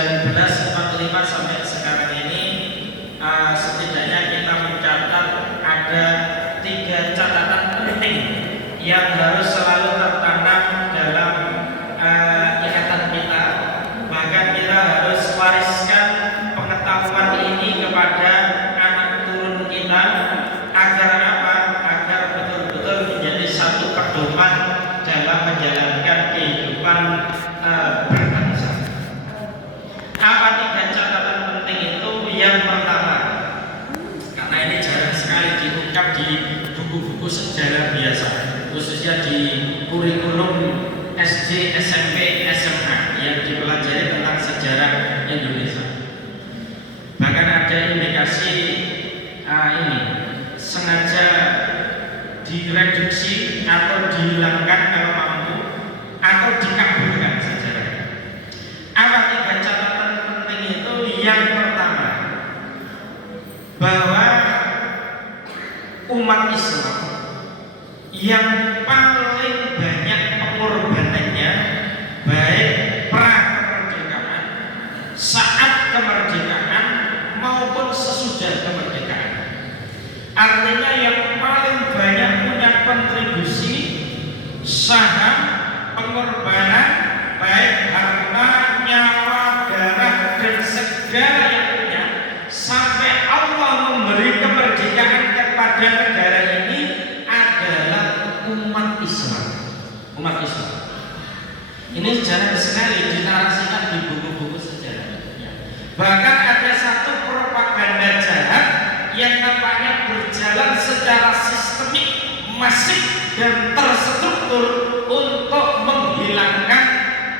1945 sampai sekarang ini setidaknya kita mencatat ada 3 catatan penting yang harus selalu tertanam dalam ingatan kita. Bahkan kita harus wariskan pengetahuan ini kepada anak turun kita agar apa? Agar betul-betul menjadi satu pedoman dalam menjalankan kehidupan berbangsa. Apa 3 catatan penting itu? Yang pertama, karena ini jarang sekali diungkap di buku-buku sejarah biasa, khususnya di kurikulum SD, SMP, SMA yang dipelajari tentang sejarah Indonesia. Bahkan ada indikasi ini sengaja direduksi atau dihilangkan kalau mampu, atau dikabulkan sejarah. Apa 3 catatan penting itu? Yang pertama, bahwa umat Islam yang paling banyak pengorbanannya baik pra kemerdekaan, saat kemerdekaan maupun sesudah kemerdekaan. Artinya yang paling banyak punya kontribusi, saham, pengorbanan baik harta, nyawa, darah dan segala yang punya sampai Allah memberi kemerdekaan kepada negara ini adalah umat Islam. Umat Islam ini jarang sekali dinarasikan di buku-buku sejarah. Bahkan ada satu propaganda jahat yang nampaknya berjalan secara sistemik, masif dan terstruktur untuk menghilangkan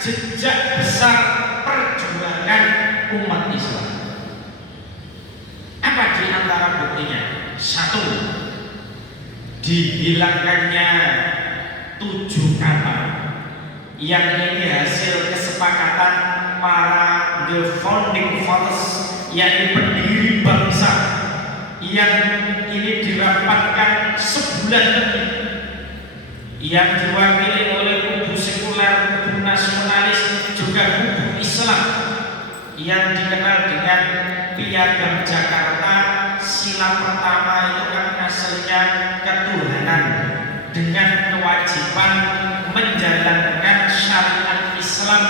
jejak besar perjuangan umat Islam. Apa di antara buktinya? 1, dihilangkannya 7 kata yang ini hasil kesepakatan para the founding fathers, yakni pendiri bangsa, yang ini dirapatkan sebulan lebih, yang diwakili oleh kubu sekuler, kubu nasionalis, juga kubu Islam yang dikenal dengan Piagam Jakarta. Sila pertama itu kan hasilnya ketuhanan dengan kewajiban menjalankan syariat Islam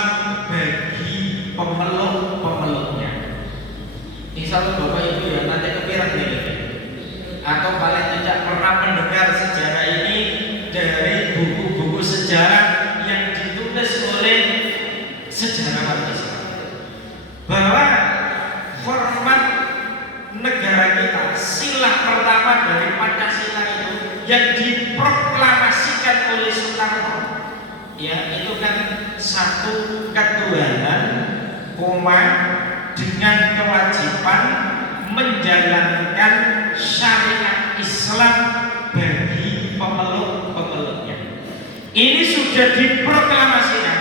bagi pemeluk-pemeluknya. Insya Allah Bapak Ibu ya nanti kepikiran nih, atau paling tidak pernah mendengar sejarah ini dari buku-buku sejarah yang ditulis oleh sejarawan Islam, bahwa format negara kita, sila pertama dari Pancasila itu yang diproklamasikan oleh Soekarno, ya itu kan satu ketuhanan, dengan kewajiban menjalankan syariat Islam bagi pemeluk-pemeluknya. Ini sudah diproklamasikan,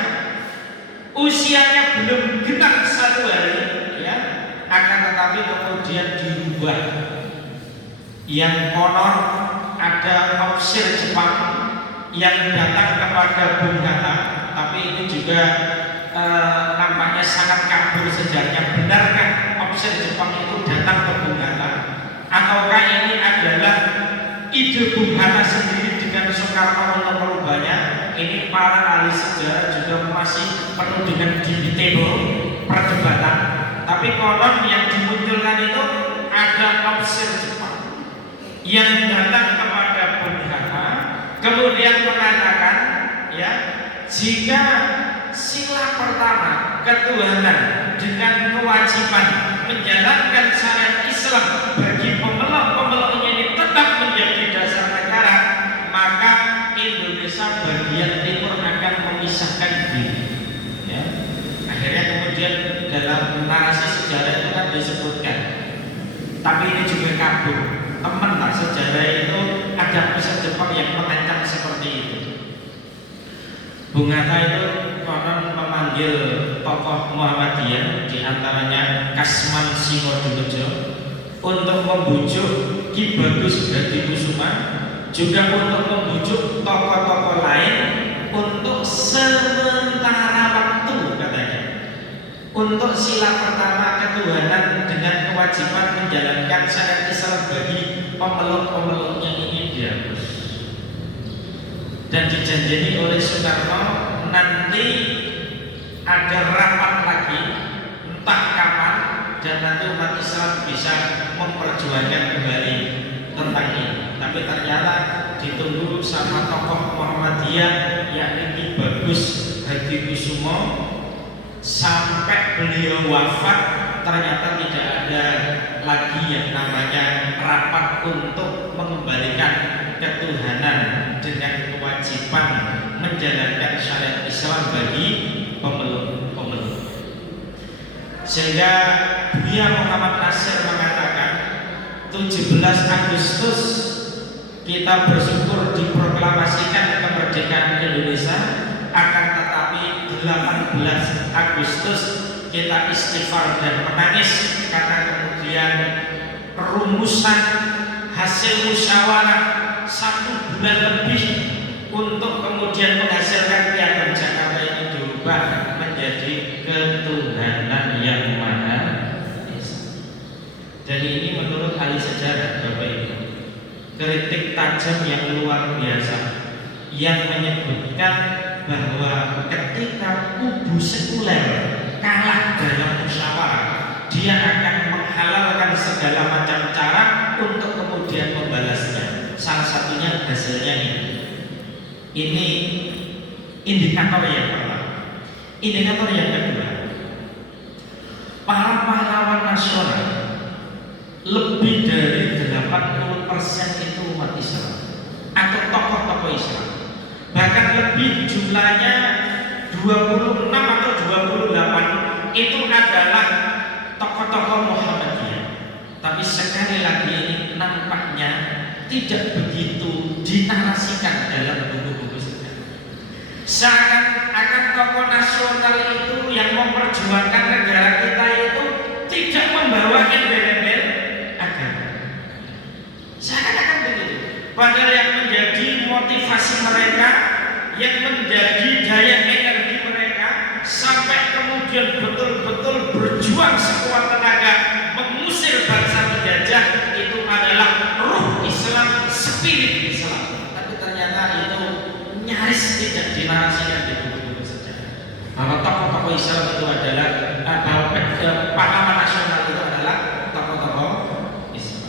usianya belum genap 1 hari, ya, akan tetapi kemudian dirubah. Yang konon ada opsir Jepang yang datang kepada Bung Hatta, tapi ini juga nampaknya sangat kabur sejarahnya. Benarkah opsir Jepang itu datang ke Bung Hatta, ataukah ini adalah ide Bung Hatta sendiri dengan Soekarno untuk merubahnya? Ini para ahli sejarah juga masih penuh dengan debatable perdebatan. Tapi konon yang dimunculkan itu ada opsir Jepang yang datang kepada Bung Hatta, kemudian mengatakan, ya, jika sila pertama ketuhanan dengan kewajiban menjalankan syariat Islam bagi pemeluk-pemeluknya ini tetap menjadi dasar negara, maka Indonesia bagian timur akan memisahkan diri. Ya. Akhirnya kemudian dalam narasi sejarah itu kan disebutkan, tapi ini juga kabur. Teman lah sejarah itu ada pusat Jepang yang mengancam seperti itu. Bung Hatta itu konon memanggil tokoh Muhammadiyah, diantaranya Kasman Singodilodjo, untuk membujuk Ki Bagus Hadikusuma, juga untuk membujuk tokoh-tokoh lain untuk sementara waktu, katanya, Untuk sila pertama ketuhanan dengan kewajiban menjalankan syariat Islam bagi pemeluk-pemeluknya ini dihapus. Dan dijanjeni oleh Soekarno nanti ada rapat lagi entah kapan, dan nanti umat Islam bisa memperjuangkan kembali tentang ini. Tapi ternyata ditunggu sama tokoh Muhammadiyah yakni Ki Bagus Hadikusumo sampai beliau wafat, ternyata tidak ada lagi yang namanya rapat untuk mengembalikan ketuhanan dengan kewajiban menjalankan syariat Islam bagi pemeluk-pemeluk. Sehingga Buya Muhammad Nasir mengatakan 17 Agustus kita bersyukur diproklamasikan kemerdekaan Indonesia, akan tetapi 18 Agustus kita istighfar dan menangis karena kemudian rumusan hasil musyawarah 1 bulan lebih untuk kemudian menghasilkan Piagam Jakarta ini diubah menjadi ketuhanan yang maha esa. Dan ini menurut ahli sejarah Bapak Ibu, kritik tajam yang luar biasa yang menyebutkan bahwa ketika kubu sekuler kalah dalam musyawarah, dia akan menghalalkan segala macam cara untuk kemudian membalasnya. Salah satunya hasilnya ini. Ini indikator yang pertama. Indikator yang kedua, para pahlawan nasional lebih dari 80% itu umat Islam atau tokoh-tokoh Islam. Bahkan lebih jumlahnya 26 atau 28 itu adalah tokoh-tokoh Muhammadiyah. Tapi sekali lagi ini nampaknya tidak begitu dinarasikan dalam buku-buku sejarah. Seakan-akan tokoh nasional itu yang memperjuangkan negara kita itu tidak membawa embel-embel agama. Seakan-akan begitu. Padahal yang menjadi motivasi mereka, yang menjadi daya energi mereka, sampai kemudian betul-betul berjuang sekuat tenaga mengusir bangsa penjajah, itu adalah ruh Islam, spirit Islam. Tapi ternyata itu nyaris tidak dinarasikan di buku-buku sejarah. Bahwa tokoh-tokoh Islam itu adalah bahwa pahlawan nasional itu adalah tokoh-tokoh Islam.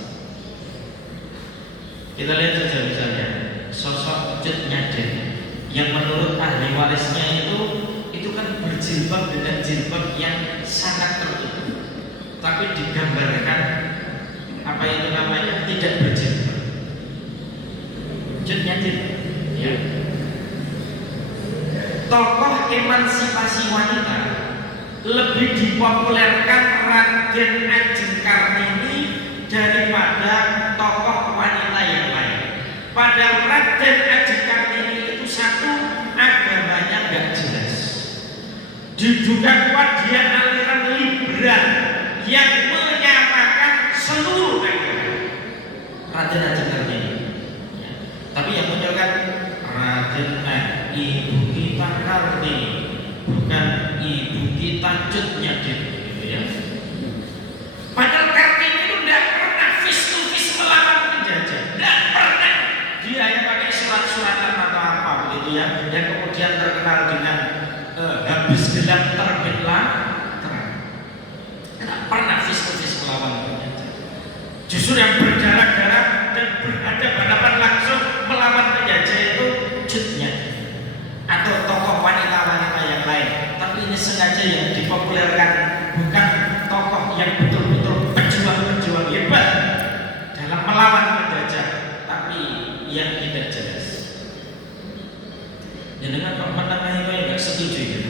Kita lihat saja misalnya sosok Cut Nyaden yang menurut ahli warisnya itu kan berjilbab dengan jilbab yang sangat tertutup, tapi digambarkan apa itu namanya tidak berjilbab. Cut Nyaden, ya. Tokoh emansipasi wanita lebih dipopulerkan Raden Ajeng Kartini daripada tokoh wanita yang lain. Padahal Raden Ajeng Kartini itu satu, agamanya nggak jelas. Diduga kuat dia aliran liberal yang menyamakan seluruh agama. Raden Ajeng Kartini. Ya. Tapi yang muncul kan Raden Ibu kita Kartini, bukan Ibu kita Cut Nyaden, gitu ya. Padahal Kartini itu tidak pernah face-to-face melawan penjajah, tidak pernah. Dia hanya pakai surat-suratan atau apa begitu ya, yang kemudian terkenal dengan habis gelap terbitlah terang. Tidak pernah face-to-face melawan penjajah. Justru yang berdarah-darah dan berhadapan-hadapan langsung melawan penjajah itu Cut Nyaden atau tokoh wanita-wanita yang lain. Tapi ini sengaja yang dipopulerkan, bukan tokoh yang betul-betul pejuang-pejuang hebat dalam melawan penjajah, tapi yang tidak jelas. Ya dengan kok menengahi kok yang nggak setuju gitu.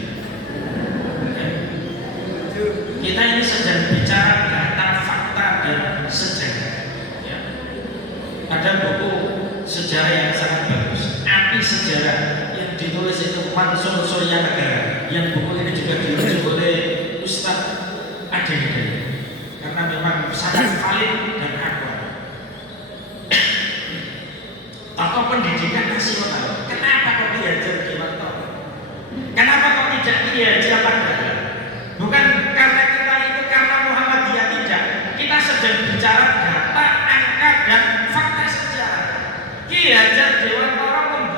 Kita ini sedang bicara data, fakta dan sejarah. Ya. Ada buku sejarah yang sangat bagus, Api Sejarah, yang ditulis itu Mansur Surya Negara, yang buku ini juga dirujuk oleh Ustadz Ade, karena memang sangat valid dan akurat. Tokoh pendidikan nasional, kenapa kok diajar di Wanto? Kenapa kok tidak diajar pada? Bukan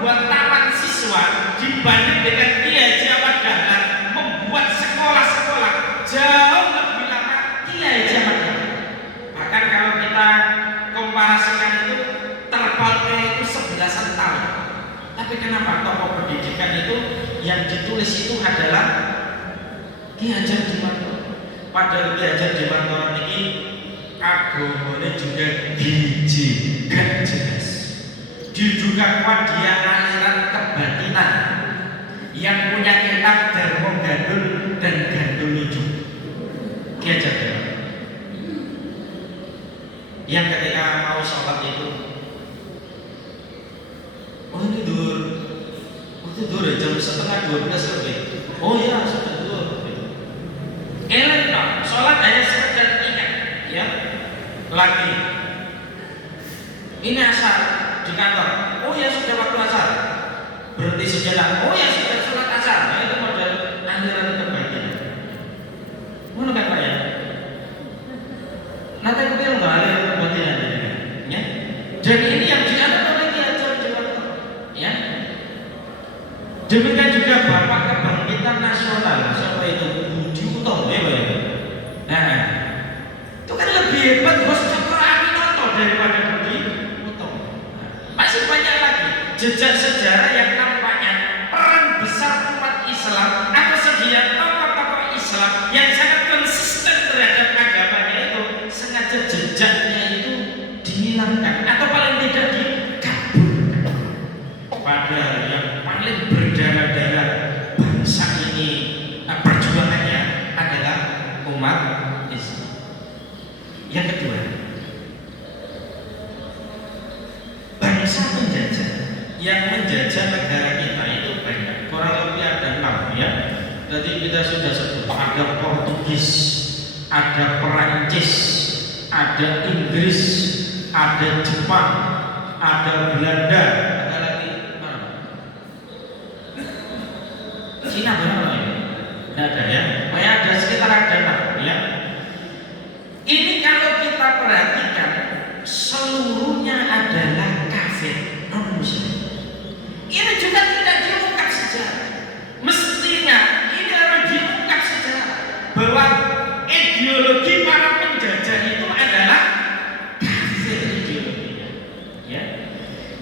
membuat taman siswa dibanding dengan Kiai Haji Ahmad Dahlan membuat sekolah-sekolah jauh lebih lama Kiai Haji Ahmad Dahlan. Bahkan kalau kita komparasikan itu terpautnya itu 11 tahun. Tapi kenapa tokoh pendidikan itu yang ditulis itu adalah Ki Hajar Dewantara? Padahal Ki Hajar Dewantara ini agamanya juga biji gak jelas. Diduga kuat dia aliran kebatinan yang punya kitab Darmo Gandul dan Gandul Lucu. Ki Hajar Dewantara yang ketika mau sholat itu, oh ini tidur jam 11:30 lebih. Oh ya sudah tidur. Elek dong, sholat hanya sekedar ingat, ya. Lagi. Ini asar di kantor. Oh ya sudah waktu asar. Berhenti sejenak. Oh ya sudah sholat asar. Nah, itu model aliran kebatinan. Mana kan Pak ya? Nanti aku bilang nggak aliran kebatinan, ya. Dan ini yang dianut oleh Ki Hajar Dewantara, ya. Demikian juga Bapak Kebangkitan Nasional, siapa itu? Budi Utomo, ya Pak. Nah, itu kan lebih hebat Bos Cokro Aminoto daripada Budi Utomo. Masih banyak lagi jejak sejarah yang nampaknya peran besar umat Islam atau sedia tokoh-tokoh Islam yang sangat konsisten terhadap agamanya itu sengaja jejaknya itu dihilangkan atau paling tidak dikaburkan. Padahal yang paling berdarah-darah bangsa ini perjuangannya adalah umat Islam. Yang kedua, bangsa penjajah yang menjajah negara kita itu banyak, kurang lebih ada 6, ya. Tadi kita sudah sebut ada Portugis, ada Perancis, ada Inggris, ada Jepang, ada Belanda, ada lagi mana? Cina berapa ya? Tidak ada ya. Ada sekitar ada 6, ya. Ini kalau kita perhatikan seluruhnya adalah kafir, non muslim. Ini juga tidak diungkap sejarah. Mestinya ini harus diungkap sejarah bahwa ideologi para penjajah itu adalah kafir ideologinya, ya.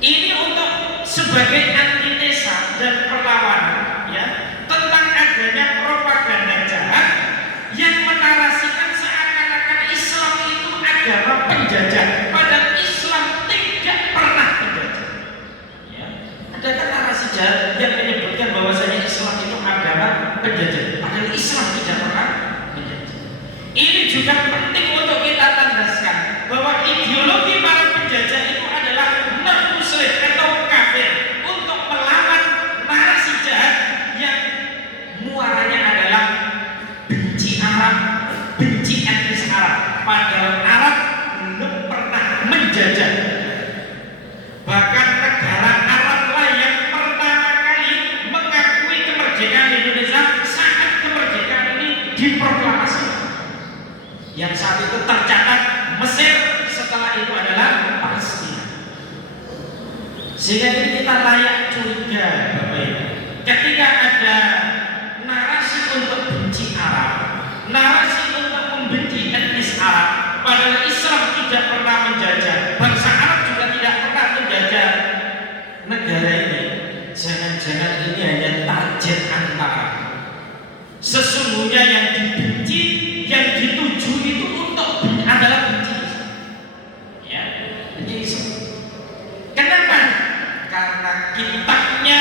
Ini untuk sebagai antitesa dan perlawanan, ya, tentang adanya propaganda jahat yang menarasikan seakan-akan Islam itu agama penjajah, padahal Islam tidak pernah penjajah, ya. Ada kan narasi jahat yang menyebutkan bahwasanya Islam itu agama penjajah, padahal Islam tidak pernah penjajah. Ini juga penting untuk kita tandaskan bahwa ideologi para penjajah itu adalah non-muslim atau kafir untuk melawan narasi jahat yang muaranya adalah benci Arab, benci etnis Arab. Padahal Arab belum pernah menjajah. Bahkan negara Arablah yang pertama kali mengakui kemerdekaan Indonesia saat kemerdekaan ini diproklamasikan. Yang saat itu tercatat Mesir, setelah itu adalah Palestina. Sehingga ini kita layak curiga, Bapak Ibu, ketika ada narasi untuk benci Arab, narasi untuk membenci etnis Arab, padahal Islam tidak pernah menjajah, bangsa Arab juga tidak pernah menjajah negara ini. Jangan-jangan ini hanya target antara. Sesungguhnya yang dibenci, yang dituju itu untuk adalah benci Islam, ya, benci Islam. Kenapa? Karena kitabnya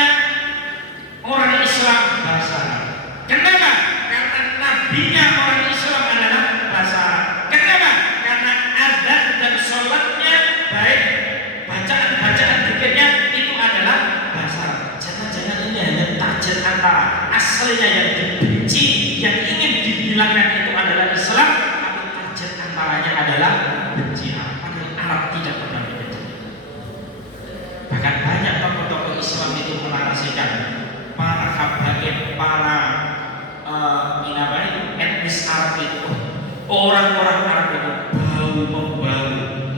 orang Islam bahasa Arab. Kenapa? Karena nabinya orang Islam adalah bahasa Arab. Kenapa? Karena azan dan sholatnya, baik bacaan-bacaan dikirnya itu adalah bahasa Arab. Jangan-jangan ini hanya target antara. Aslinya yang dibenci, yang ingin dihilangkan itu adalah Islam, tapi target antaranya adalah benci Arab. Padahal Arab tidak pernah dibenci. Bahkan banyak tokoh-tokoh Islam itu menarasikan para habaib, para etnis Arab itu, orang-orang Arab itu bau-membau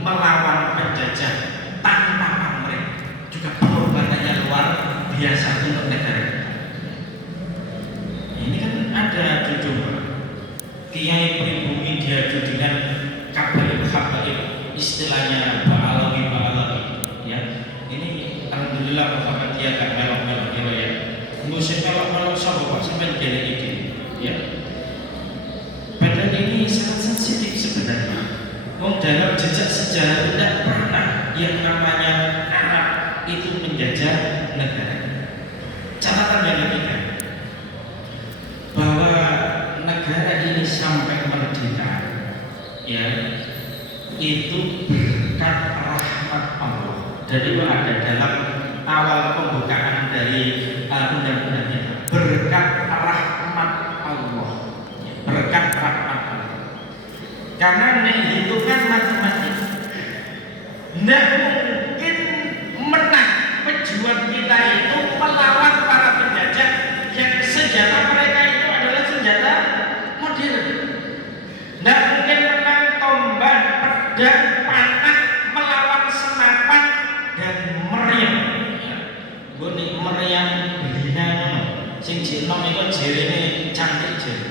melawan penjajah tanpa pamrih, juga pengorbanannya luar biasa untuk negara. Ini kan ada judul Kiai pribumi diadu dengan kabaib-kabaib, istilahnya Ba'alawi ya. Ini alhamdulillah Bapak dia gak melok-melok ya. Musim melok-melok sama Pak sampai gini ya. Padahal ini sangat sensitif sebenarnya. Dalam jejak sejarah tidak pernah yang namanya Arab itu menjajah negara. Catatan yang ketiga, bahwa negara ini sampai merdeka ya itu berkat rahmat Allah. Jadi ada dalam awal pembukaan dari undang-undang itu, berkat rahmat Allah, berkat rahmat Allah. Karena hitungan matematik tidak mungkin menang pejuang kita itu melawan para penjajah yang senjata mereka itu adalah senjata modern. Tidak mungkin menang tombak, pedang, panah melawan senapan dan meriam. Gue meriam belinya sing jinom itu jirine cantik jir.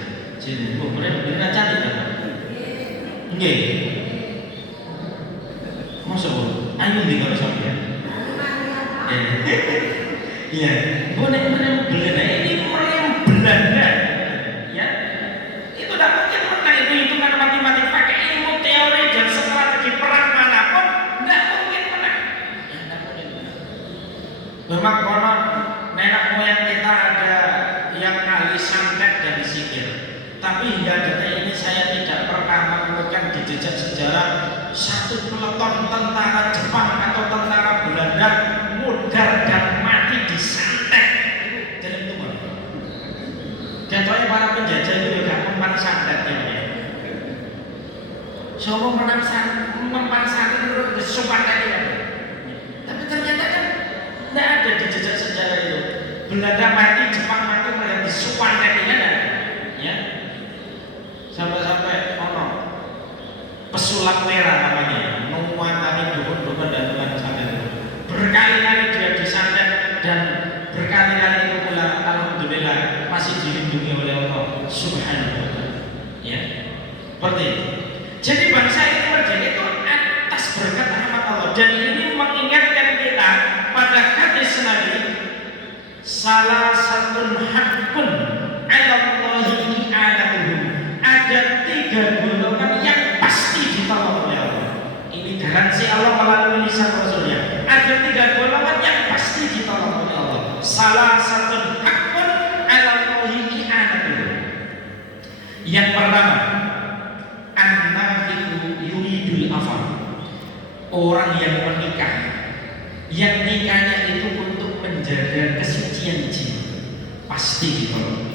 Gue meriam cantik kan? Nggih. Masuk, ayo tinggal sampean. Iya, boleh Belanda ini meriam Belanda, ya. Itu tidak mungkin menang, itu hitungan matematik pakai ilmu teori dan strategi perang manapun tidak mungkin menang. Memang konon nenek moyang kita ada yang ahli santet dan sihir, tapi hingga detik ini saya tidak pernah menemukan di jejak sejarah satu peleton tentara Jepang atau tentara Belanda mudar dan mati disantet. Jadi itu kan. Jatuhnya para penjajah itu juga mempan santet ya. Semua mempan santet itu disantet ya. Tapi ternyata kan tidak ada di jejak sejarah itu. Belanda mati, Jepang mati, mereka disantet ya. Sampai-sampai pesulap merah namanya, menguatkan dukun-dukun dan tukang santet. Berkali-kali dia disantet dan berkali-kali itu pula alhamdulillah masih dilindungi oleh Allah Subhanahu wa taala. Ya. Seperti itu. Jadi bangsa ini merdeka itu atas berkat rahmat Allah, dan ini mengingatkan kita pada hadis Nabi, salah satu hakun ala Allahi i'anatuhum. Ada 3 golongan yang pasti ditolong oleh Allah. Ini garansi Allah melalui lisan Rasulnya. Ada 3 golongan yang pasti ditolong oleh Allah. Salah satu hakun ala Allahi i'anatuhum. Yang pertama, an-nafiqu yuridul afaf. Orang yang menikah, yang nikahnya itu untuk menjaga kesucian jiwa, pasti ditolong.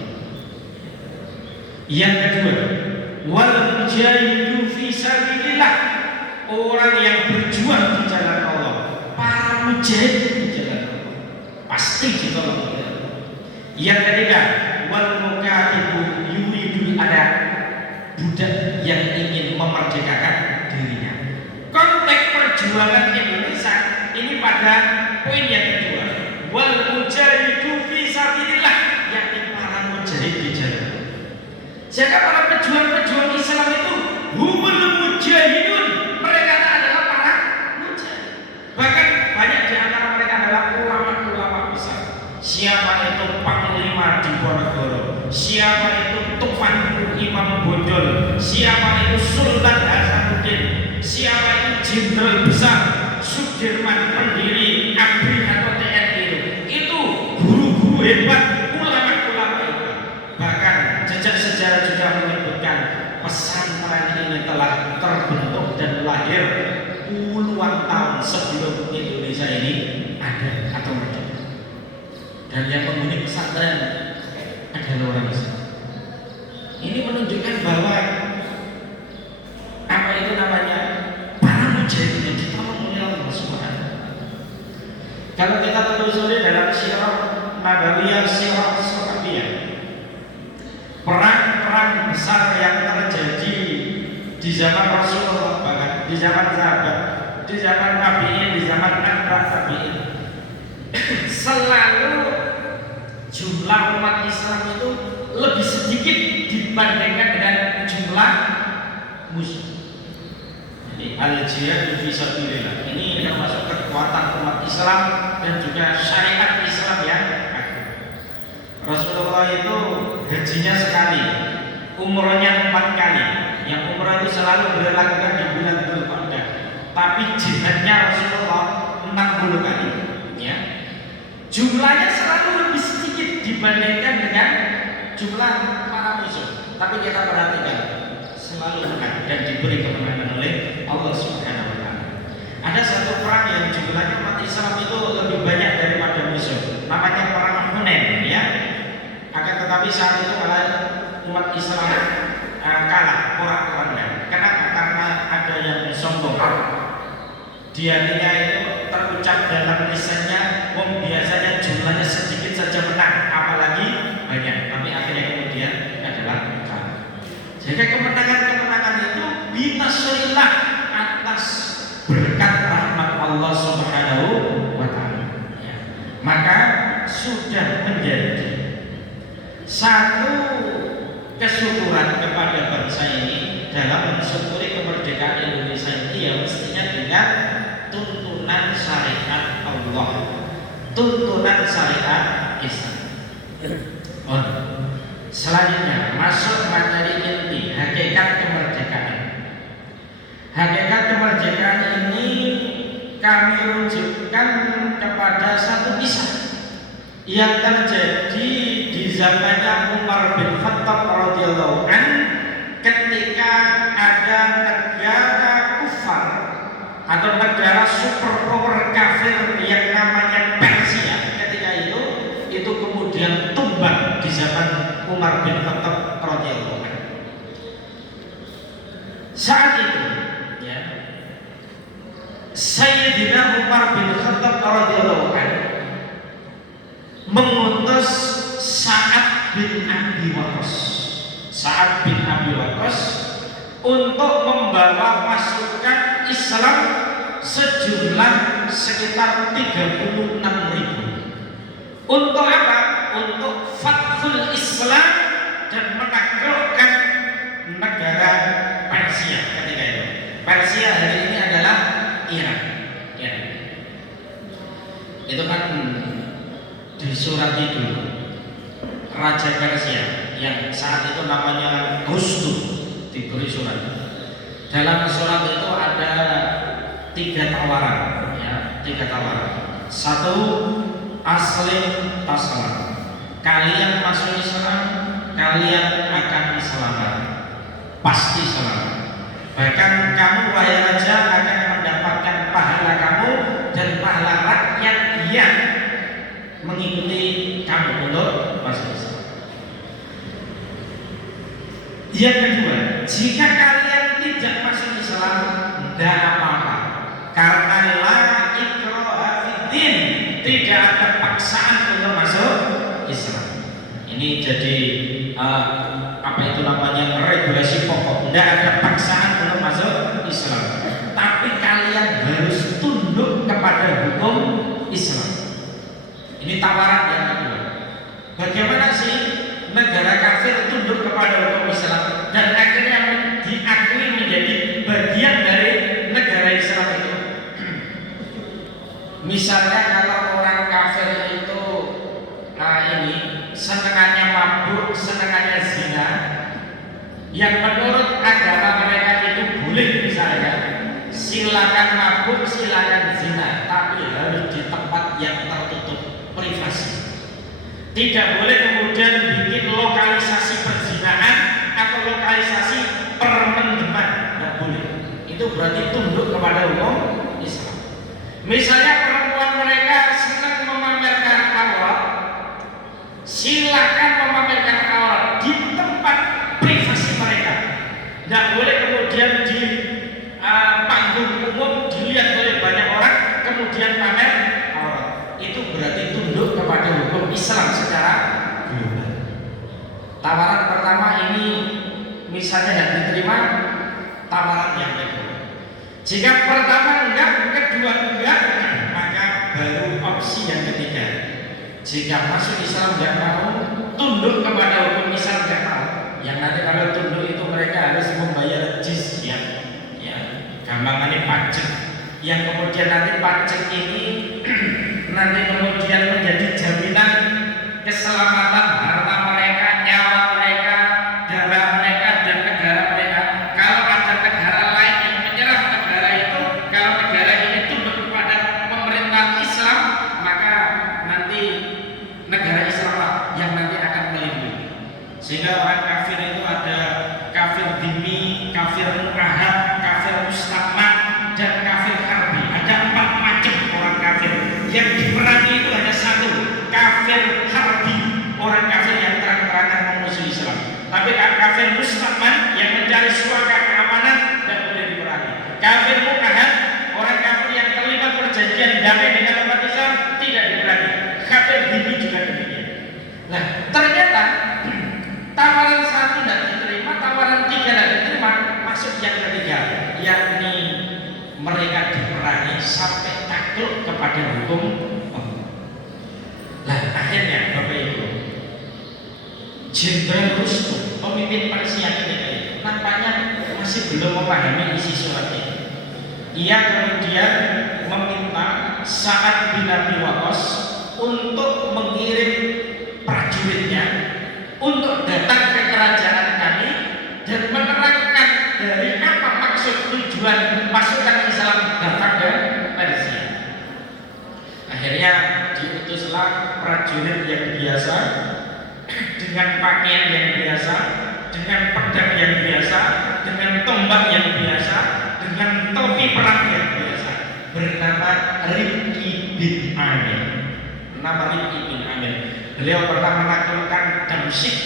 Yang kedua, wal mujahidu fi sabilillah. Orang yang berjuang di jalan Allah, para mujahid di jalan Allah, pasti ditolong oleh Allah. Yang ketiga, wal mukatibu yuridul ada. Budak yang ingin memerdekakan dirinya. Konteks perjuangan Indonesia ini pada poin yang kedua, wal mujahidu fi sabilillah, yakni para mujahid di jalan Allah. Siapa para pejuang-pejuang Islam itu? Humul mujahidun. Mereka adalah para mujahid. Bahkan banyak di antara mereka adalah ulama-ulama besar. Siapa itu Panglima Diponegoro? Siapa itu Tuan Imam Bondol? Siapa itu Sultan Hasanuddin? Siapa itu Jenderal Besar Sudirman pendiri ABRI atau TNI? Itu guru-guru hebat, ulama-ulama hebat. Bahkan jejak sejarah juga menyebutkan pesantren ini telah terbentuk dan lahir puluhan tahun sebelum Indonesia ini ada atau merdeka. Dan yang menghuni pesantren adalah orang Islam. Ini menunjukkan bahwa apa itu namanya, para mujahid yang ditolong oleh Allah Subhanahu. Kalau kita telusuri dalam sirah Nabawiyah, sirah Sahabiyah, perang-perang besar yang terjadi di zaman Rasulullah, bahkan di zaman sahabat, di zaman tabi'in, di zaman atba' tabi'in, selalu jumlah umat Islam itu lebih sedikit dibandingkan dengan jumlah musuh. Jadi al-jihad fi sabilillah ini termasuk kekuatan umat Islam dan juga syariat Islam yang agung. Rasulullah itu hajinya sekali, umrohnya 4 kali. Yang umrah itu selalu dilakukan di bulan Dzulqa'dah. Tapi jihadnya Rasulullah 60 kali. Ya. Jumlahnya selalu lebih sedikit dibandingkan dengan jumlah para musuh. Tapi kita perhatikan selalu menang dan diberi kemenangan oleh Allah Subhanahu wa taala. Ada satu perang yang jumlahnya umat Islam itu lebih banyak daripada musuh. Namanya perang Hunain, ya. Akan tetapi saat itu malah umat Islam kalah orang-orangnya. Kenapa? Karena ada yang sombong. Dia itu terucap dalam lisannya, biasanya jumlahnya sedikit saja menang, apalagi banyak. Tapi akhirnya kemudian adalah kalah. Jadi kemenangan-kemenangan itu binasrillah atas berkat rahmat Allah Subhanahu wa taala. Ya. Maka sudah menjadi satu kesyukuran kepada bangsa ini dalam mensyukuri kemerdekaan Indonesia ini ya mestinya dengan tuntunan syariat Allah, tuntunan syariat Islam. Oh. Selanjutnya masuk materi inti hakikat kemerdekaan. Hakikat kemerdekaan ini kami rujukkan kepada satu kisah yang terjadi di zamannya Umar bin Khattab radhiyallahu an ketika ada negara kufar atau negara superpower kafir yang namanya Persia. Ketika itu kemudian tumbang di zaman Umar bin Khattab radhiyallahu an. Saat itu ya Sayyidina Umar bin Khattab radhiyallahu an mengutus Sa'ad bin Abi Waqqas. Sa'ad bin Abi Waqqas untuk membawa pasukan Islam sejumlah sekitar 36.000. Untuk apa? Untuk fathul Islam dan menaklukkan negara Persia ketika itu. Persia hari ini adalah Iran. Ya. Itu kan di surat itu Raja Persia yang saat itu namanya Rustum diberi surat. Dalam surat itu ada 3 tawaran, ya, 3 tawaran. 1, aslim taslam. Kalian masuk Islam, kalian akan selamat, pasti selamat. Bahkan kamu wahai raja akan mendapatkan pahala kamu dan pahala rakyat yang mengikuti kamu untuk masuk Islam. Yang kedua, jika kalian tidak masuk Islam, tidak apa-apa, karena la ikraha fiddin, tidak ada paksaan untuk masuk Islam. Ini jadi apa itu namanya regulasi pokok. Tidak ada paksaan untuk masuk Islam, tapi kalian harus tunduk kepada hukum Islam. Ini tawaran yang kedua. Bagaimana sih negara kafir tunduk kepada hukum Islam dan akhirnya diakui menjadi bagian dari negara Islam itu? Misalnya kalau orang kafir itu senangannya mabuk, senangannya zina, yang menurut agama mereka itu boleh, misalnya silakan mabuk, silakan zina, tapi harus di tempat yang tertutup, privasi. Tidak boleh kemudian bikin lokalisasi perzinaan atau lokalisasi permendeman, tidak boleh. Itu berarti tunduk kepada hukum Islam. Misalnya perempuan mereka senang memamerkan aurat, silakan memamerkan aurat di tempat privasi mereka. Tidak boleh kemudian di panggung umum dilihat oleh banyak orang kemudian pamer aurat. Itu berarti tunduk kepada hukum Islam secara global. Tawaran pertama ini misalnya yang diterima, tawaran yang kedua. Jika pertama enggak, kedua enggak, maka baru opsi yang ketiga Jika masuk Islam nggak mau, tunduk kepada hukum Islam nggak mau. Yang nanti kalau tunduk itu mereka harus membayar jizyah, ya, gampangannya pajak. Yang kemudian nanti pajak ini nanti kemudian menjadi jaminan keselamatan harta mereka, nyawa mereka, darah mereka, dan negara mereka. Kalau ada negara lain yang menyerah negara itu, kalau negara ini tunduk kepada pemerintahan Islam, maka nanti negara Islam yang nanti akan melindungi. Sehingga orang kafir itu ada kafir dhimmi, kafir mu'ahad, kafir mustamad, dan kafir harbi. Ada 4 macam orang kafir. Yang diperangi itu hanya satu, kafir harbi, orang kafir yang terang-terangan memusuhi Islam. Tapi kafir mustamad yang mencari suaka keamanan tidak boleh diperangi. Kafir mu'ahad, orang kafir yang terlibat perjanjian damai dengan umat Islam, tidak diperangi. Kafir dhimmi juga demikian. Nah, ternyata tawaran 1 tidak diterima, tawaran 3 tidak diterima, masuk yang ketiga, yakni mereka diperangi sampai takluk kepada hukum Allah. Nah, akhirnya Bapak Ibu, Jenderal Rustum, pemimpin Persia ini nampaknya masih belum memahami isi surat ini. Ia kemudian meminta Sa'ad bin Abi Waqqas untuk mengirim prajuritnya untuk datang ke kerajaan kami dan menerangkan dari apa maksud tujuan pasukan Islam datang ke Persia. Akhirnya diutuslah prajurit yang biasa dengan pakaian yang biasa, dengan pedang yang biasa, dengan tombak yang biasa, dengan topi perang yang biasa, bernama Rifqi bin Amir. Nama Rifqi bin Amir. Beliau pernah menaklukkan Damsyik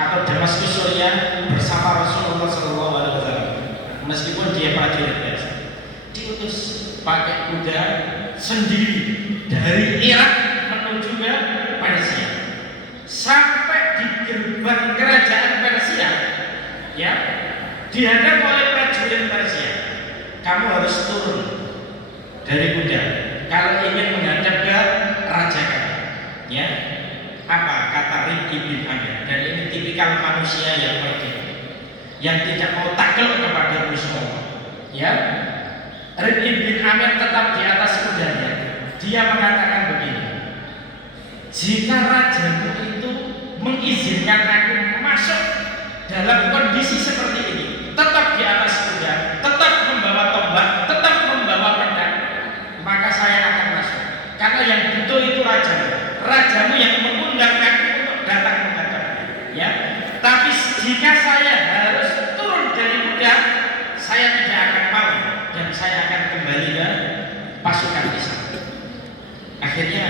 atau Damaskus Suriah bersama Rasulullah SAW. Meskipun dia prajurit biasa, diutus pakai kuda sendiri dari Irak menuju ke Persia. Sampai di gerbang kerajaan Persia, ya, dihadap oleh prajurit Persia. Kamu harus turun dari kuda kalau ingin menghadap ke raja kamu, ya. Apa kata Rifqi bin Amir? Dan ini tipikal manusia yang merdeka, yang tidak mau takluk kepada musuh, ya. Rifqi bin Amir tetap di atas kudanya. Dia mengatakan begini, jika rajamu itu mengizinkan aku masuk dalam kondisi seperti ini, tetap di atas kuda, tetap membawa tombak, tetap membawa pedang, maka saya akan masuk. Karena yang butuh itu rajamu yang mengundang aku untuk datang menghadapnya, ya. Tapi jika saya harus turun dari kuda, saya tidak akan mau dan saya akan kembali ke pasukan Islam. Akhirnya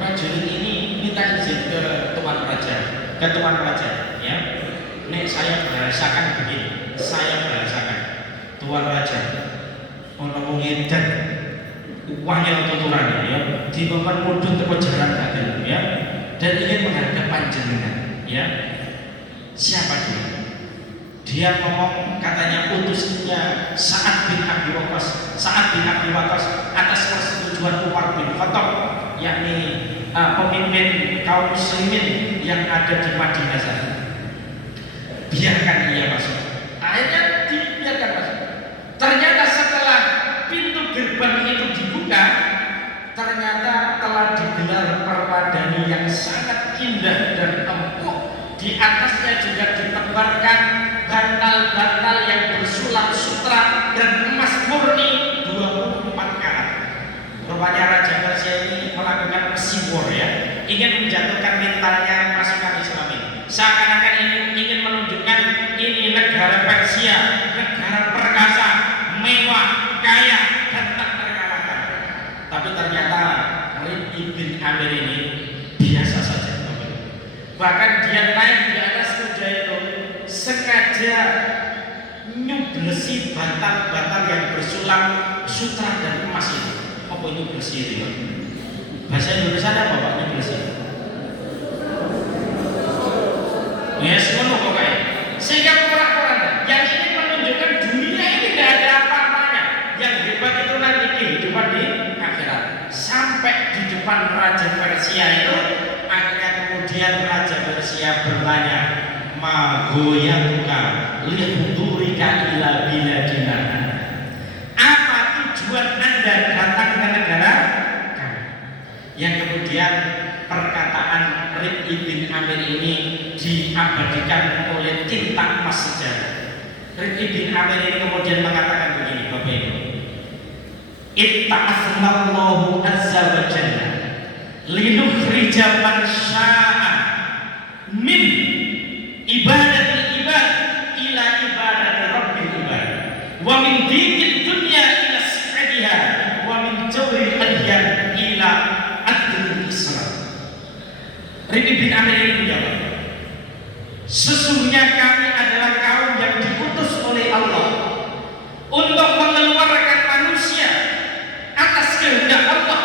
prajurit ini minta izin ke tuan raja, ya. Nek saya bahasakan begini, tuan raja, ono wong edan uangnya tuturannya, ya, di papan mudun teko jalan dagang, ya, dan ingin menghadap panjenengan, ya. Siapa dia? Dia ngomong, katanya utusnya Sa'ad bin Abi Waqqas atas persetujuan Umar bin Khattab, yakni pemimpin kaum muslimin yang ada di Madinah sana. Biarkan ia masuk. Akhirnya dibiarkan masuk. Ternyata setelah pintu gerbang itu dibuka, ternyata telah digelar permadani yang sangat indah dan empuk. Di atasnya juga ditebarkan bantal-bantal yang bersulam sutra dan emas murni 24 karat. Rupanya Raja Persia ini melakukan mesiwar, ya, ingin menjatuhkan mentalnya pasukan Islam ini. Seakan-akan ingin menunjukkan ini negara Persia, negara perkasa, mewah, kaya, dan tak terkalahkan. Tapi ternyata Rifqi bin Amir ini biasa saja. Bahkan dia naik di atas kuda itu sengaja nyublesi bantal-bantal yang bersulam sutra dan emas itu. Apa itu bersih itu? Bahasa Indonesia ada apa Pak nyublesi? Ya, semua pokoknya. Sehingga orang-orang yang ingin menunjukkan dunia ini tidak ada apa-apanya. Yang hebat itu nanti kehidupan di akhirat. Sampai di depan Raja Persia itu Akhirnya kemudian Raja Persia bertanya, ma goyamuka lihudurika ila biladina. Apa tujuan Anda datang ke negara kami? Yang kemudian perkataan Rib'i bin Amir ini diabadikan oleh tinta emas sejarah. Rib'i bin Amir ini kemudian mengatakan begini, Bapak Ibu. Itta'athnallahu azza wa jalla linukhrija man sya'a min ibadatil ibad ila ibadati rabbil ibad wa min dikid dunya ila sa'adiha wa min jawril adyan ila adlil islam. Rib'i bin Amir ini menjawab, sesungguhnya kami adalah kaum yang diutus oleh Allah untuk mengeluarkan manusia atas kehendak Allah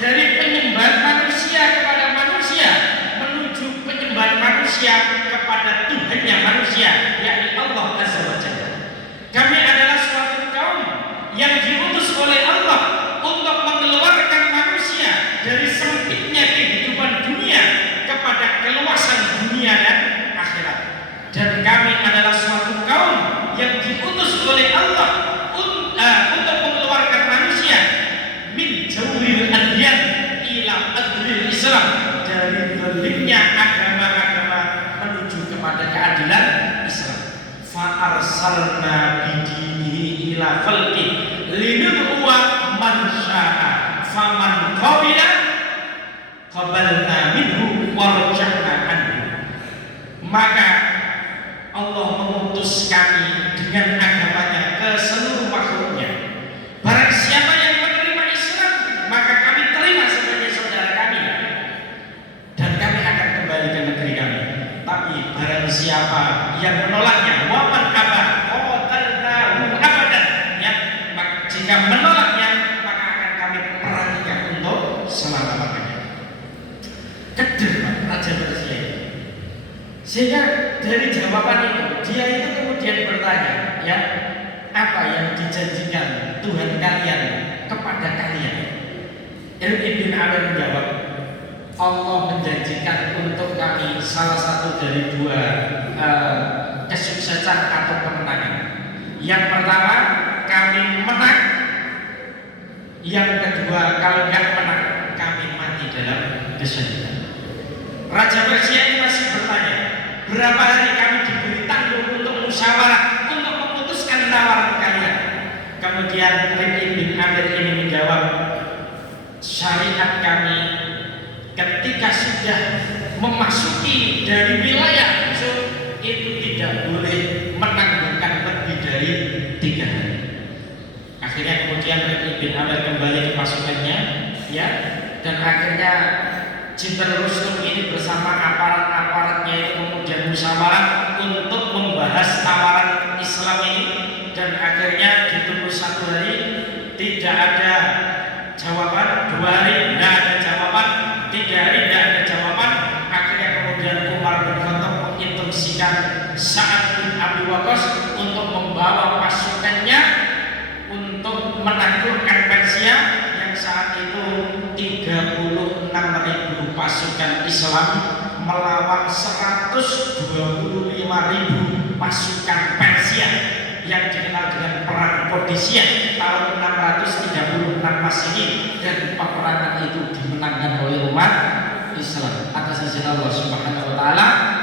dari penyembahan manusia kepada manusia menuju penyembahan manusia kepada Tuhannya manusia, yakni Allah Azza wa Jalla. Kami adalah suatu kaum yang diutus oleh Allah untuk mengeluarkan manusia dari sempitnya kehidupan dunia kepada keluasan dunia dan akhirat. Dan kami adalah suatu kaum yang diutus oleh Allah untuk mengeluarkan manusia min jawril adyan ila adlil Islam, dari dolimnya agama-agama menuju kepada keadilan Islam. Fa arsalna bidinihi ila khalqi linudwa man syaa faman qabila qabalna minhu wa raja'na anhu. Maka Allah mengutus kami dengan agamanya ke seluruh makhluknya. Barang siapa yang menerima Islam, maka kami terima sebagai saudara kami dan kami akan kembali ke negeri kami. Tapi barang siapa yang menolaknya, waman aba qatalnahu abadan, ya, jika menolaknya maka akan kami peranginya untuk selama-lamanya. Keder Raja Persia ini. Sehingga dari jawaban itu dia itu kemudian bertanya, ya, apa yang dijanjikan Tuhan kalian kepada kalian? Rib'i bin Amir menjawab, Allah menjanjikan untuk kami salah satu dari dua kesuksesan atau kemenangan. Yang pertama, kami menang. Yang kedua, kalau nggak menang, kami mati dalam kesyirikan. Raja Persia ini masih bertanya, berapa hari kami diberi tanggung untuk musyawarah untuk memutuskan tawaran kalian? Kemudian Rib'i bin Amir ini menjawab, syariat kami ketika sudah memasuki dari wilayah itu tidak boleh menanggungkan lebih dari 3 hari. Akhirnya kemudian Rib'i bin Amir kembali ke pasukannya, ya, dan akhirnya Jenderal Rustum ini bersama aparat-aparatnya itu kemudian musyawarah untuk membahas tawaran Islam ini, dan akhirnya ditunggu 1 hari tidak ada jawaban, 2 hari tidak ada jawaban, 3 hari tidak ada jawaban. Akhirnya kemudian Umar bin Khattab menginstruksikan Sa'ad bin Abi Waqqas untuk membawa pasukannya untuk menaklukkan Persia yang saat itu 36.000 pasukan Islam melawan 125.000 pasukan Persia yang dikenal dengan perang Qadisiyah tahun 636 Masehi, dan peperangan itu dimenangkan oleh umat Islam atas izin Allah Subhanahu wa taala.